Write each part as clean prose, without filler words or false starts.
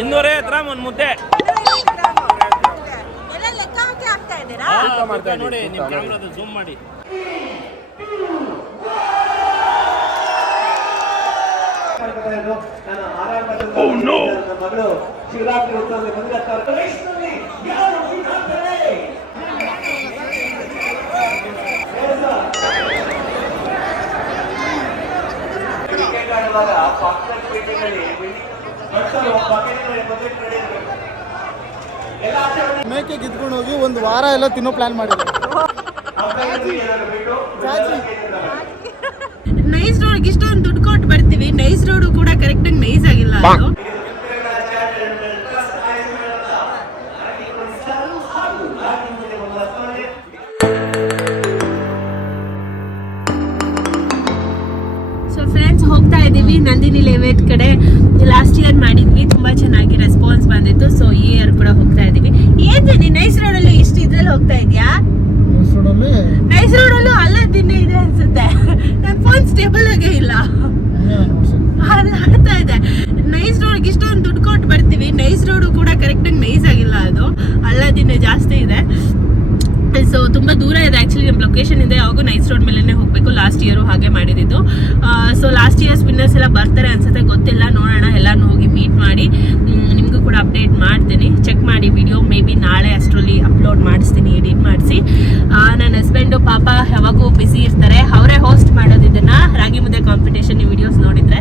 ಇನ್ನೂರೇ gram ಒಂದು ಮುದ್ದೆ ನೋಡಿ. ನಿಮ್ಮ ಕ್ಯಾಮ್ರಾದ ಜೂಮ್ ಮಾಡಿ. ಮಗಳು ಶಿವರಾತ್ರಿ ಉತ್ಸವದಲ್ಲಿ ಬಂದಿರುವಾಗ ಮೇಕೆ ಗಿದ್ಕೊಂಡು ಹೋಗಿ ಒಂದು ವಾರ ಎಲ್ಲ ತಿನ್ನೋ ಪ್ಲಾನ್ ಮಾಡಿದ್ರು. ನೈಸ್ ರೋಡ್ ಇಷ್ಟೊಂದು ದುಡ್ಡು ಕೊಟ್ಟು ಬರ್ತೀವಿ, ನೈಸ್ ರೋಡ್ ಕೂಡ ಕರೆಕ್ಟ್ ಆಗಿ ನೈಸ್ ಆಗಿಲ್ಲ ಅದು. ಸೊ ಫ್ರೆಂಡ್ಸ್, ಹೋಗ್ತಾ ಇದೀವಿ ನಂದಿನಿ ಲೇಔಟ್ ಕಡೆ. ಲಾಸ್ಟ್ ಇಯರ್ ಮಾಡಿದ್ವಿ, ತುಂಬಾ ಚೆನ್ನಾಗಿ ರೆಸ್ಪಾನ್ಸ್ ಬಂದಿತ್ತು. ಸೊ ಈ ಇಯರ್ ಕೂಡ ಹೋಗ್ತಾ ಇದೀವಿ. ಏನ್ ನೈಸ್ ರೋಡ್ ಅಲ್ಲಿ ಇಷ್ಟು ಇದ್ರಲ್ಲಿ ಹೋಗ್ತಾ ಇದೆಯಾ? ನೈಸ್ ರೋಡ್ ಅಲ್ಲೂ ಅಲ್ಲ ತಿನ್ನೆ ಇದೆ ಅನ್ಸುತ್ತೆ. ನನ್ನ ಫೋನ್ ಸ್ಟೇಬಲ್ ಆಗೇ ಇಲ್ಲ, ಆಡ್ತಾ ಇದೆ. ನೈಸ್ ರೋಡ್ ಇಷ್ಟೊಂದು ದುಡ್ಡು ಕೊಟ್ಟು ಬರ್ತೀವಿ, ನೈಸ್ ರೋಡ್ ಕೂಡ ಕರೆಕ್ಟ್ ಆಗಿ ನೈಸ್ ಆಗಿಲ್ಲ ಅದು, ಅಲ್ಲ ತಿನ್ನೆ ಜಾಸ್ತಿ ಇದೆ. ಸೊ ತುಂಬಾ ದೂರ ಇದೆ ಆಕ್ಚುಲಿ ನಮ್ಮ ಲೊಕೇಶನ್ ಇಂದ. ಯಾವಾಗೂ ನೈಸ್ ರೋಡ್ ಮೇಲೆನೆ ಹೋಗ್ಬೇಕು. ಲಾಸ್ಟ್ ಇಯರ್ ಹಾಗೆ ಮಾಡಿದ್ದು. ಸೊ ಲಾಸ್ಟ್ ಇಯರ್ ವಿನ್ನರ್ಸ್ ಎಲ್ಲ ಬರ್ತಾರೆ ಅನ್ಸುತ್ತೆ, ಗೊತ್ತಿಲ್ಲ, ನೋಡೋಣ. ಎಲ್ಲಾನು ಹೋಗಿ ಮೀಟ್ ಮಾಡಿ ನಿಮಗೂ ಕೂಡ ಅಪ್ಡೇಟ್ ಮಾಡ್ತೀನಿ. ಚೆಕ್ ಮಾಡಿ ವಿಡಿಯೋ, ಮೇ ಬಿ ನಾಳೆ ಅಷ್ಟರಲ್ಲಿ ಅಪ್ಲೋಡ್ ಮಾಡಿಸ್ತೀನಿ, ಎಡಿಟ್ ಮಾಡಿಸಿ. ನನ್ನ ಹಸ್ಬೆಂಡು ಪಾಪ ಯಾವಾಗೂ ಬ್ಯುಸಿ ಇರ್ತಾರೆ, ಅವರೇ ಹೋಸ್ಟ್ ಮಾಡೋದು ಇದನ್ನ, ರಾಗಿ ಮುದ್ದೆ ಕಾಂಪಿಟೇಷನ್ ವಿಡಿಯೋಸ್ ನೋಡಿದ್ರೆ.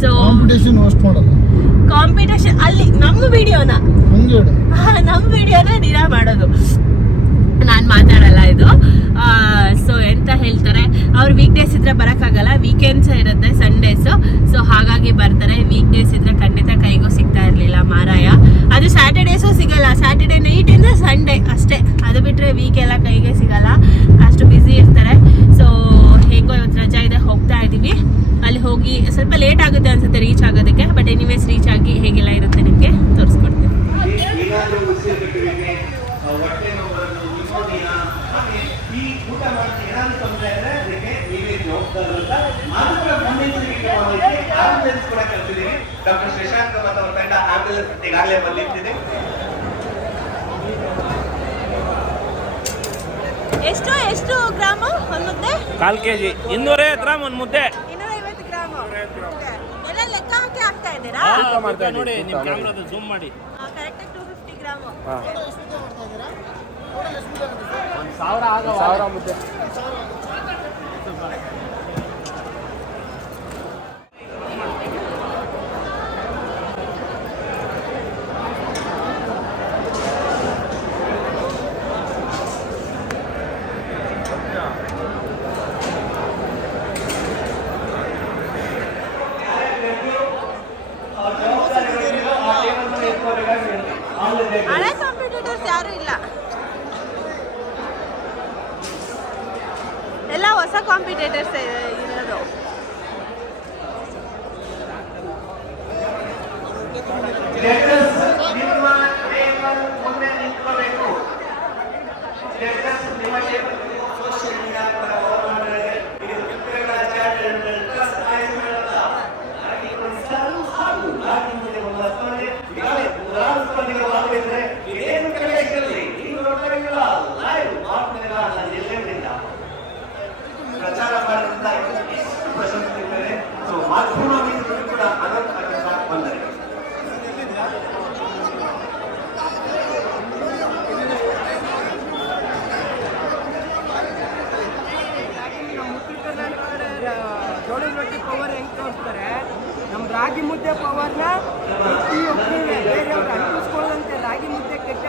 ಸೊ ಕಾಂಪಿಟೇಷನ್ ಅಲ್ಲಿ ನಮ್ಮ ವಿಡಿಯೋನ ನೀರಾ ಮಾಡೋದು, ನಾನು ಮಾತಾಡಲ್ಲ ಇದು. ಸೊ ಎಂತ ಹೇಳ್ತಾರೆ, ಅವ್ರು ವೀಕ್ ಡೇಸ್ ಇದ್ರೆ ಬರೋಕ್ಕಾಗಲ್ಲ, ವೀಕೆಂಡ್ಸ್ ಇರುತ್ತೆ, ಸಂಡೇಸು. ಸೊ ಹಾಗಾಗಿ ಬರ್ತಾರೆ. ವೀಕ್ ಡೇಸ್ ಇದ್ರೆ ಖಂಡಿತ ಕೈಗೂ ಸಿಗ್ತಾ ಇರಲಿಲ್ಲ ಮಾರಾಯ. ಅದು ಸ್ಯಾಟರ್ಡೇಸು ಸಿಗಲ್ಲ, ಸ್ಯಾಟರ್ಡೇ ನೈಟಿಂದ ಸಂಡೇ ಅಷ್ಟೇ. ಅದು ಬಿಟ್ಟರೆ ವೀಕ್ ಎಲ್ಲ ಕೈಗೆ ಸಿಗಲ್ಲ, ಅಷ್ಟು ಬ್ಯುಸಿ ಇರ್ತಾರೆ. ಸೊ ಹೇಗೋ ಇವತ್ತು ರಜಾ ಇದೆ, ಹೋಗ್ತಾ ಇದ್ದೀವಿ. ಅಲ್ಲಿ ಹೋಗಿ ಸ್ವಲ್ಪ ಲೇಟ್ ಆಗುತ್ತೆ ಅನ್ಸುತ್ತೆ ರೀಚ್ ಆಗೋದಕ್ಕೆ. ಬಟ್ ಎನಿವೇಸ್ ರೀಚ್ ಆಗಿ ಹೇಗೆಲ್ಲ ಇರುತ್ತೆ ನಿಮಗೆ ತೋರಿಸ್ಕೊಡ್ತೀನಿ. ಈ ಊಟ ಮಾಡಿ ಏನಾದ್ರು ತೊಂದರೆ ಇದ್ರೆ ಅದಕ್ಕೆ ನೀವೇ ಜವಾಬ್ದಾರರಲ್ಲ. ಮಾತ್ರ ಮುನ್ನೆಚ್ಚರಿಕೆ ಆಂಬುಲೆನ್ಸ್ ಕೂಡ ಕಲ್ತಿದ್ದೀವಿ. ಡಾಕ್ಟರ್ ಶಶಾಂಕ್ ಮತ್ತು ಅವರ ತಂಡ ಆಂಬುಲೆನ್ಸ್ ಈಗಾಗಲೇ ಬಂದಿರ್ತಿದೆ. ಎಷ್ಟು ಗ್ರಾಮ್ ಒಂದು ಮುದ್ದೆ? 1/4 kg. 200 ಗ್ರಾಮ್ ಒಂದು ಮುದ್ದೆ. 250 ಗ್ರಾಮ್ ಎಲ್ಲ ಲೆಕ್ಕ ಹಾಕಿ ಆಗ್ತಾ ಇದ್ದೀರಾ? ನೋಡಿ, ನಿಮ್ಮ ಕ್ಯಾಮ್ರಾದ ಜೂಮ್ ಮಾಡಿ. Correct 250 gram. 1000 ಮುದ್ದೆ. ಹಳೆ ಕಾಂಪಿಟೇಟರ್ಸ್ ಯಾರು ಇಲ್ಲ, ಎಲ್ಲ ಹೊಸ ಕಾಂಪಿಟೇಟರ್ಸ್ ಇರೋದು. ಪ್ರಚಾರ ಮಾಡಿದಂತ ಪ್ರಶಂಸೆ ಮಾಧ್ಯಮ ಕೂಡ ಅನಂತ ಬಂದರೆ ಜೋಳದ ಪವರ್ ಹೆಂಗೆ ತೋರಿಸ್ತಾರೆ, ನಮ್ಮ ರಾಗಿ ಮುದ್ದೆ ಪವರ್ನ ಬೇರೆಯವ್ರು ಅಂಟಿಸ್ಕೊಳ್ಳೋದಂತೆ. ರಾಗಿ ಮುದ್ದೆ ಕೆಟ್ಟ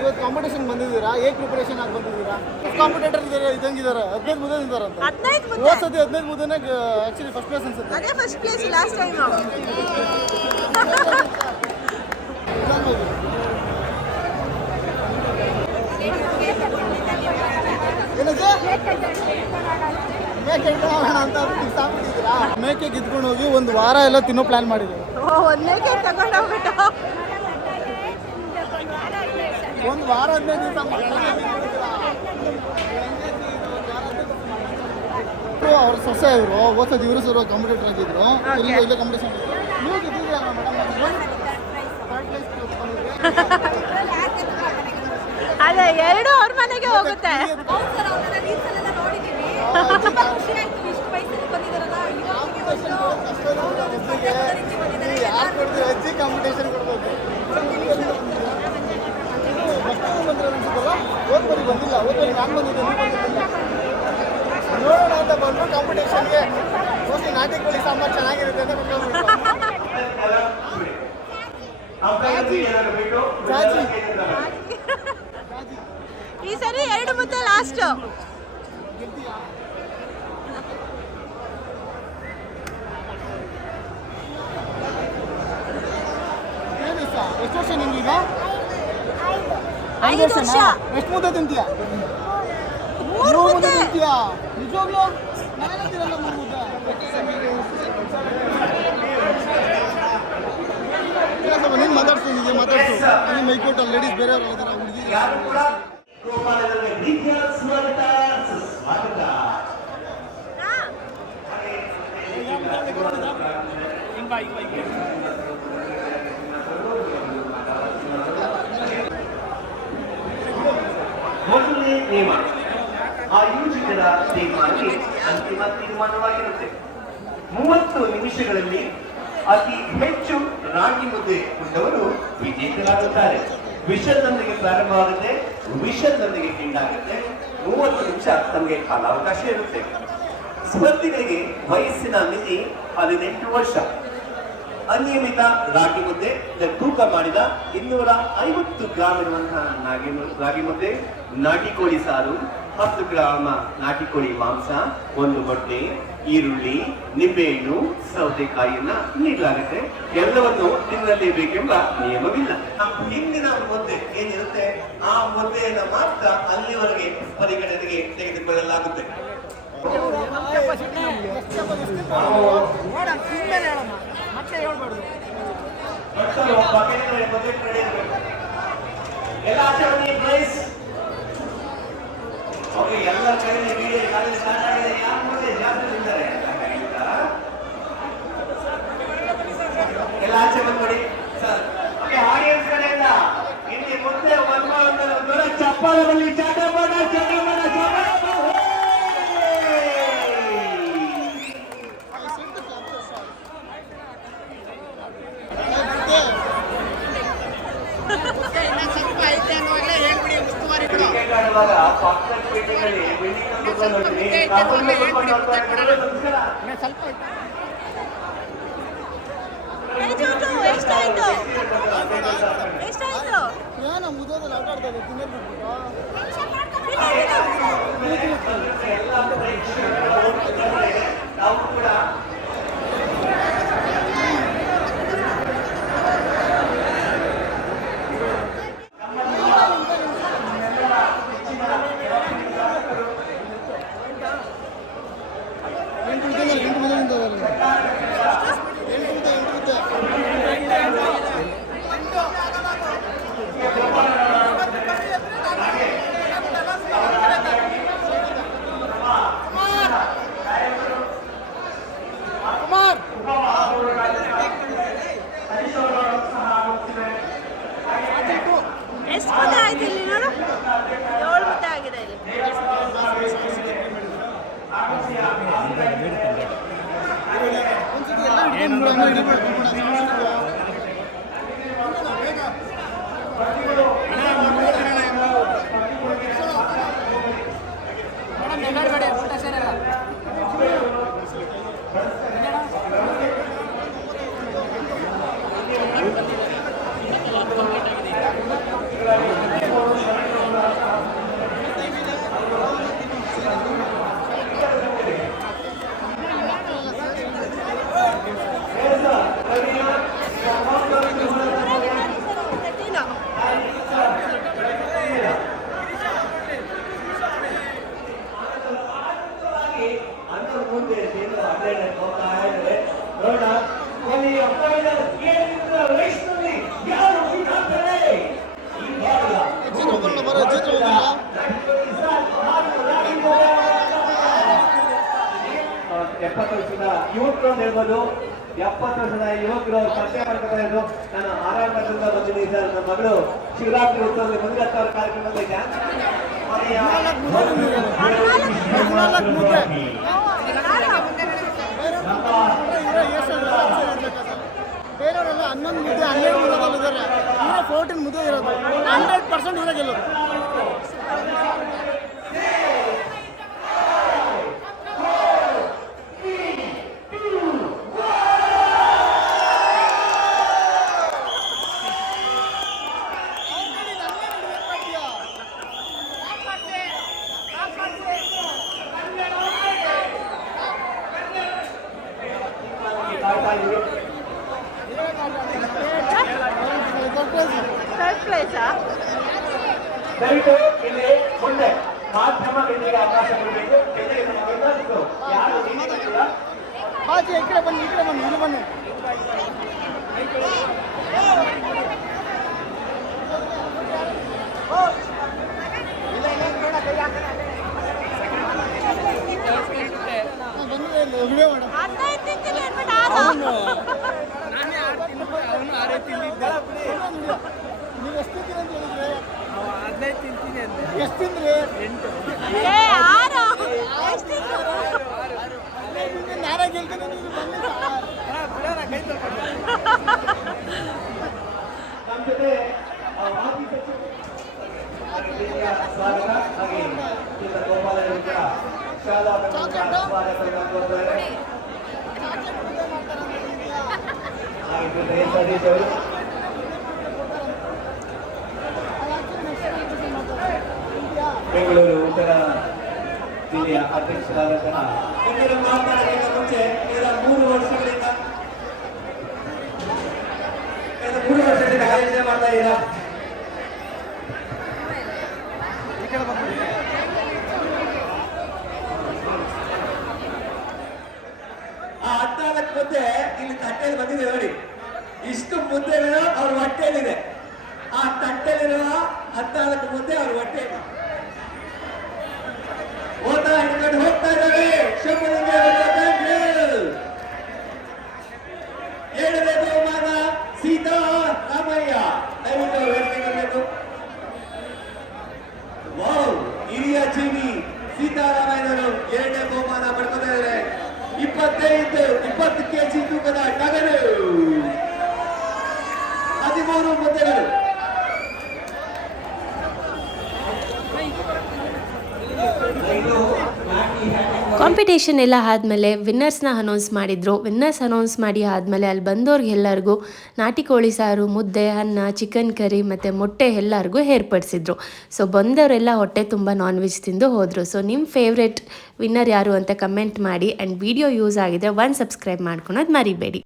ಇವತ್ತು ಕಾಂಪಿಟೇಷನ್ ಬಂದಿದ್ದೀರಾ? ಹೇಗೆ ಪ್ರಿಪರೇಷನ್ ಆಗಿ ಬಂದಿದ್ದೀರಾ? ಕಾಂಪಿಟೇಟರ್ ಇದ್ದಾರೆ, ಇದ್ದಂಗಿದ್ದಾರೆ. 15 ಮುದ್ದೆ ಇದ್ದಾರಂತ. 15 ಮುದ್ದೆನೇ ಆಕ್ಚುಲಿ ಫಸ್ಟ್ ಪ್ಲೇಸ್ ಅನ್ಸುತ್ತೆ. ಅದೇ ಫಸ್ಟ್ ಪ್ಲೇಸ್ ಲಾಸ್ಟ್ ಟೈಮ್. ಏನದು ಮೇಕೆ ಇಟ್ಕೊಳ್ಳೋಣ ಅಂತ ಫಿಕ್ಸ್ ಆಗ್ಬಿಟ್ಟಿದ್ದೀರಾ? ಮೇಕೆ ಗಿದ್ಕೊಂಡು ಹೋಗಿ ಒಂದು ವಾರ ಎಲ್ಲ ತಿನ್ನೋ ಪ್ಲಾನ್ ಮಾಡಿದ್ದೀವಿ. ಒಂದೇಕೆ ತಗೊಂಡೋಗ್ಬಿಟ್ಟು ಒಂದು ವಾರ 15 ದಿವಸ ಅವ್ರ ಸೊಸೆ ಇವರು ಓದ್ಸೋದು ಇವರು ಸರ್ ಕಾಂಪಿಟೇಟರ್ ಆಗಿದ್ರು. ಇಲ್ಲೇ ಕಾಂಪಿಟೇಷನ್ ನೀವು ಗೆದ್ದಿದ್ದೀರಲ್ಲ ಅದೇ ಎರಡು ಅವ್ರ ಮನೆಗೆ ಹೋಗುತ್ತೆ. ಯಾರು ಕೊಡ್ತೀವಿ ಅಜ್ಜಿ ಕಾಂಪಿಟೇಷನ್ ಕೊಡ್ಬೇಕು. ಓದ್ಬರಿ ಬಂದಿಲ್ಲ, ಓದ್ಬರಿ ನಾನು ಬಂದಿದ್ದೆ, ನೀವು ಬಂದಿಲ್ಲ. ನೋಡೋಣ ಅಂತ ಬಂದರು ಕಾಂಪಿಟೇಷನ್ಗೆ. ಮೋಸ್ಟ್ಲಿ ನಾಟಿ ಕೋಳಿ ಸಾಂಬಾರು ಚೆನ್ನಾಗಿರುತ್ತೆ ಅಂತ ಜಾಜಿ ಈ ಸರಿ 2 ಮುದ್ದೆ ಲಾಸ್ಟ್. ಎಷ್ಟು ವರ್ಷ ನಿಮ್ಗೀಗ? 5 ವರ್ಷ. ಎಷ್ಟು ಮುದ್ದೆ ತಿಂತೀಯ? 3 ಮುದ್ದೆ ತಿಂತೀಯಾ? ನಿಜವಾಗ್ಲೂ ನಾನೇನಂತೀರಲ್ಲ 3 ಮುದ್ದೆ. ನೀನು ಮಾತಾಡ್ತೀನಿ, ಮಾತಾಡ್ಸು. ಅಲ್ಲಿ ಮೈಕೋಟಲ್ಲಿ ಲೇಡೀಸ್ ಬೇರೆಯವರು ಇದ್ದಾರೆ, ಹುಡುಗಿ ಯಾರು ಕೂಡ ಗೋಪಾಲದಲ್ಲಿ ಪ್ರೀತಿಯ ಸ್ವಾಗತ ಸುಸ್ವಾಗತ. ಮೊದಲನೇ ನಿಯಮ ಆಯೋಜಕರ ತೀರ್ಮಾನಕ್ಕೆ ಅಂತಿಮ ತೀರ್ಮಾನವಾಗಿರುತ್ತೆ. 30 ನಿಮಿಷಗಳಲ್ಲಿ ಅತಿ ಹೆಚ್ಚು ರಾಗಿ ಮುದ್ದೆ ಉಂಡವರು ವಿಜೇತರಾಗುತ್ತಾರೆ. ವಿಷಲ್ನೊಂದಿಗೆ ಪ್ರಾರಂಭವಾಗುತ್ತೆ, ವಿಷಲ್ನೊಂದಿಗೆ ಎಂಡಾಗುತ್ತೆ. 30 ನಿಮಿಷ ತಮಗೆ ಕಾಲಾವಕಾಶ ಇರುತ್ತೆ. ಸ್ಪರ್ಧಿಗಳಿಗೆ ವಯಸ್ಸಿನ ಮಿತಿ 18 ವರ್ಷ. ಅನಿಯಮಿತ ರಾಗಿ ಮುದ್ದೆ ತೂಕ ಮಾಡಿದ 250 ಗ್ರಾಂ ಇರುವಂತಹ ರಾಗಿ ಮುದ್ದೆ, ನಾಟಿ ಕೋಳಿ ಸಾರು, 10 ಗ್ರಾಂ ನಾಟಿ ಕೋಳಿ ಮಾಂಸ, 1 ಮೊಟ್ಟೆ, ಈರುಳ್ಳಿ, ನಿಂಬೆಹಣ್ಣು, ಸೌತೆಕಾಯಿಯನ್ನ ನೀಡಲಾಗುತ್ತೆ. ಎಲ್ಲವನ್ನು ತಿನ್ನಲೇಬೇಕೆಂಬ ನಿಯಮವಿಲ್ಲ. ಹಿಂದಿನ ಮುದ್ದೆ ಏನಿರುತ್ತೆ ಆ ಮುದ್ದೆಯನ್ನ ಮಾತ್ರ ಅಲ್ಲಿವರೆಗೆ ಪರಿಗಣನೆಗೆ ತೆಗೆದುಕೊಳ್ಳಲಾಗುತ್ತೆ. ಎಲ್ಲ ಆಚೆ ಪ್ರೈಸ್ ಓಕೆ. ಎಲ್ಲ ಕಡೆ ವಿಡಿಯೋ ಈಗಾಗಲೇ ಸ್ಟಾರ್ಟ್ ಆಗಿದೆ. ಯಾರು ಮುಂದೆ ಜಾಸ್ತಿ ತಿಂತಾರೆ ಎಲ್ಲ ಆಚೆ ಬಂದ್ಬಿಡಿ ಸರ್. ಓಕೆ, ಆಡಿಯನ್ಸ್ ಕಡೆಯಿಂದ ಇಲ್ಲಿ ಮುಂದೆ ಒಂದು ಚಪ್ಪಾಳೆ ಬರಲಿ. ಚಟಪಟ ಚಟಪಟ ಚಟಪಟ. ಕ್ರಿಕೆಟ್ ಆಡುವಾಗ ಪಕ್ಕದ ಪೇಟೆಯಲ್ಲಿ ಎಷ್ಟಾಯ್ತು? ಏನೋ ಮುದ್ದೋದಲ್ಲಿ ಆಟ ಆಡ್ತಾರೆ ತಿನ್ನೋದು. ನಾವು ಕೂಡ ಎಷ್ಟು ಮುದ್ದೆ ಆಯ್ತು ಇಲ್ಲಿ ನೋಡು? 7 ಮುದ್ದೆ ಆಗಿದೆ ಇಲ್ಲಿ. ಅಂತ ಹೇಳ್ಬೋದು. 70 ವರ್ಷದ ಯುವಕರು ಅವ್ರು ಪರಿಚಯ ಮಾಡ್ಕೊತಾ ಇದ್ರು. ನಾನು ಆರಾಮದಿಂದ ಬಂದಿದ್ದೀನಿ ಸರ್. ನನ್ನ ಮಗಳು ಶಿವರಾತ್ರಿ ಉತ್ಸವದಲ್ಲಿ ಮಂಜುನಾಥ್ ಅವ್ರ ಕಾರ್ಯಕ್ರಮದಲ್ಲಿ ಡ್ಯಾನ್ಸ್ ಬೇರೆಯವರೆಲ್ಲ 11 ಮುದ್ದೆ 12 ಮುದ್ದೆ ಇದ್ದಾರೆ. ಇವರೇ 14 ಮುದ್ದೆ ಇರೋದು. 100% ಇವರೇ ಗೆಲ್ಲೋದು. ಥರ್ಡ್ ಪ್ಲೇಸಾ? ದಯವಿಟ್ಟು ಇಲ್ಲಿ ಮುಂದೆ ಮಾಧ್ಯಮಗಳಿಗೆ ಅವಕಾಶ ಕೊಡಬೇಕು. ಯಾರು ಬಾಜಿ ಈ ಕಡೆ ಬನ್ನಿ, ಇಲ್ಲಿ ಬನ್ನಿ. ವಿಡಿಯೋ ಮಾಡ ನೀವು ಎಷ್ಟು ತಿಂತೀರಿ ಅಂತ ಹೇಳಿದ್ರೆ 15 ತಿಂತೀನಿ ಅಂತ. ಎಷ್ಟು ತಿಂದ್ರಿ? 8. ನಾನೇ ಗೆಲ್ತೀನಿ, ನೀವು ಬನ್ನಿ. ಬಿಡೋಣ, ಕೈ ತೊಳ್ಕೊಂಡು. ನಮ್ಮ ಜೊತೆ ಸ್ವಾಗತ ಹಾಗೆ ಗೋಪಾಲ ಶಾಲಾ ಸ್ವಾಗತ ಸತೀಶ್ ಅವರು ಬೆಂಗಳೂರು ಉತ್ತರ ಜಿಲ್ಲೆಯ ಅಧ್ಯಕ್ಷರಾದಂತಹ ಎಲ್ಲರೂ ಮಾತನಾಡೋದಕ್ಕಿಂತ ಮುಂಚೆ ಕಳೆದ 3 ವರ್ಷಗಳಿಂದ ಆಯೋಜನೆ ಮಾಡ್ತಾ ಇದ್ದೀರಾ. ಆ 14 ಮುದ್ದೆ ಇಲ್ಲಿ ತಟ್ಟೆಯಲ್ಲಿ ಬಂದಿದೆ ನೋಡಿ. ಇಷ್ಟು ಮುದ್ದೆಗಳು ಅವ್ರ ಹೊಟ್ಟೆಯಲ್ಲಿದೆ. ಆ ತಟ್ಟೆಯಲ್ಲಿರುವ 14 ಮುದ್ದೆ ಅವ್ರ ಹೊಟ್ಟೆಯಲ್ಲಿ ಓದ್ತಾ ಹಿಡ್ಕೊಂಡು ಹೋಗ್ತಾ ಇದ್ದಾರೆ. ಏಳನೇ ಬಹುಮಾನ ಸೀತಾರಾಮಯ್ಯ. ದಯವಿಟ್ಟು ವೇದಿಕೆ ಬರಬೇಕು. ವಾವ್, ಹಿರಿಯ ಜೀವಿ ಸೀತಾರಾಮಯ್ಯನವರು 2ನೇ ಬಹುಮಾನ ಪಡ್ಕೊತಾ ಇದ್ದಾರೆ. 20 ಕೆಜಿ ತೂಕದ ಟಗರು, 13 ಮುದ್ದೆಗಳು. ಕಾಂಪಿಟೇಷನ್ ಎಲ್ಲ ಆದಮೇಲೆ ವಿನ್ನರ್ಸ್ನ ಅನೌನ್ಸ್ ಮಾಡಿದರು. ವಿನ್ನರ್ಸ್ ಅನೌನ್ಸ್ ಮಾಡಿ ಆದಮೇಲೆ ಅಲ್ಲಿ ಬಂದವ್ರಿಗೆಲ್ಲರಿಗೂ ನಾಟಿ ಕೋಳಿ ಸಾರು, ಮುದ್ದೆ, ಅನ್ನ, ಚಿಕನ್ ಕರಿ ಮತ್ತು ಮೊಟ್ಟೆ ಎಲ್ಲರಿಗೂ ಏರ್ಪಡಿಸಿದ್ರು. ಸೊ ಬಂದವರೆಲ್ಲ ಹೊಟ್ಟೆ ತುಂಬ ನಾನ್ ವೆಜ್ ತಿಂದು ಹೋದರು. ಸೊ ನಿಮ್ಮ ಫೇವ್ರೆಟ್ ವಿನ್ನರ್ ಯಾರು ಅಂತ ಕಮೆಂಟ್ ಮಾಡಿ. ಆ್ಯಂಡ್ ವಿಡಿಯೋ ಯೂಸ್ ಆಗಿದ್ರೆ 1 ಸಬ್ಸ್ಕ್ರೈಬ್ ಮಾಡ್ಕೊಳೋದು ಮರಿಬೇಡಿ.